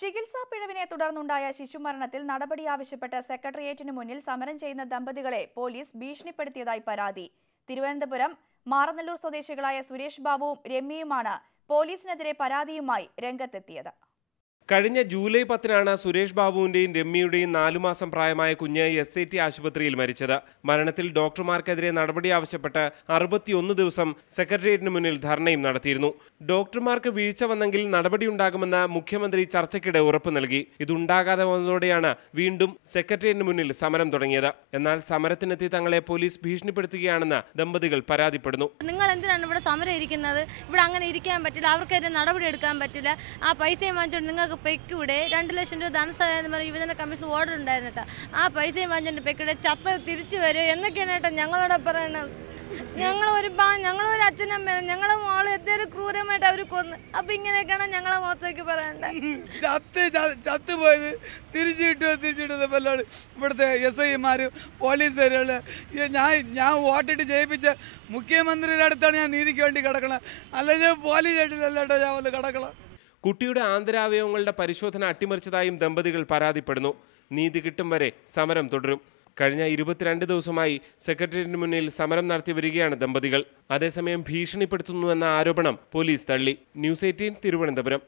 ചികിത്സാ പിഴവിനെ തുടർന്നുണ്ടായ ശിശുമരണത്തിൽ നടപടി ആവശ്യപ്പെട്ട് സെക്രട്ടേറിയറ്റിന് മുന്നിൽ സമരം ചെയ്യുന്ന ദമ്പതികളെ പോലീസ് ഭീഷണിപ്പെടുത്തിയതായി പരാതി. തിരുവനന്തപുരം മാറനല്ലൂർ സ്വദേശികളായ സുരേഷ് ബാബുവും രമ്യയുമാണ് പോലീസിനെതിരെ പരാതിയുമായി രംഗത്തെത്തിയത്. കഴിഞ്ഞ ജൂലൈ 10-നാണ് സുരേഷ് ബാബുവിന്റെയും രമ്യയുടെയും 4 മാസം പ്രായമായ കുഞ്ഞ് SAT ആശുപത്രിയിൽ മരിച്ചത്. മരണത്തിൽ ഡോക്ടർമാർക്കെതിരെ നടപടി ആവശ്യപ്പെട്ട് 61 ദിവസം സെക്രട്ടേറിയറ്റിന് മുന്നിൽ ധർണയും നടത്തിയിരുന്നു. ഡോക്ടർമാർക്ക് വീഴ്ച വന്നെങ്കിൽ നടപടിയുണ്ടാകുമെന്ന് മുഖ്യമന്ത്രി ചർച്ചയ്ക്കിടെ ഉറപ്പ് നൽകി. ഇതുണ്ടാകാതെ വന്നതോടെയാണ് വീണ്ടും സെക്രട്ടേറിയറ്റിന് മുന്നിൽ സമരം തുടങ്ങിയത്. എന്നാൽ സമരത്തിനെത്തി തങ്ങളെ പോലീസ് ഭീഷണിപ്പെടുത്തുകയാണെന്ന് ദമ്പതികൾ പരാതിപ്പെടുന്നു. നിങ്ങൾ എന്തിനാണ് ഇവിടെ സമരം ഇരിക്കുന്നത്? ഇവിടെ അങ്ങനെ ഇരിക്കാൻ പറ്റില്ല, അവർക്കെതിരെ നടപടി എടുക്കാൻ പറ്റില്ല. ആ പൈസയും വാങ്ങിച്ചുകൊണ്ട് നിങ്ങൾക്ക് പെക്കൂടെ 2 ലക്ഷം രൂപ ധനസഹായം യുവജന കമ്മീഷൻ ഓർഡർ ഉണ്ടായിരുന്നിട്ട് ആ പൈസയും വാങ്ങിച്ചുകൊണ്ട് പെക്കൂടെ ചത്ത തിരിച്ചു വരും എന്നൊക്കെയാണ് കേട്ടോ ഞങ്ങളോട് പറയണത്. ഞങ്ങളൊരു അച്ഛനമ്മ, ഞങ്ങളെ മോള് എന്തേലും ക്രൂരമായിട്ട് അവർ കൊന്ന്. അപ്പൊ ഇങ്ങനെയൊക്കെയാണ് ഞങ്ങളെ മുഖത്തേക്ക് പറയണ്ടത്. ചത്തുപോയത് തിരിച്ചു കിട്ടുമെന്നാണ് ഇവിടുത്തെ SIമാരും പോലീസുകാരും. ഞാൻ വോട്ടിട്ട് ജയിപ്പിച്ച മുഖ്യമന്ത്രിയുടെ അടുത്താണ് ഞാൻ നീതിക്ക് വേണ്ടി കിടക്കണം, അല്ലെങ്കിൽ പോലീസ് സ്റ്റേഷനിലല്ലാട്ടോ ഞാൻ വന്ന് കിടക്കണം. കുട്ടിയുടെ ആന്തരാവയവങ്ങളുടെ പരിശോധന അട്ടിമറിച്ചതായും ദമ്പതികൾ പരാതിപ്പെടുന്നു. നീതി കിട്ടും വരെ സമരം തുടരും. കഴിഞ്ഞ 22 ദിവസമായി സെക്രട്ടേറിയറ്റിന് മുന്നിൽ സമരം നടത്തി വരികയാണ് ദമ്പതികൾ. അതേസമയം ഭീഷണിപ്പെടുത്തുന്നുവെന്ന ആരോപണം പോലീസ് തള്ളി. ന്യൂസ് 18 തിരുവനന്തപുരം.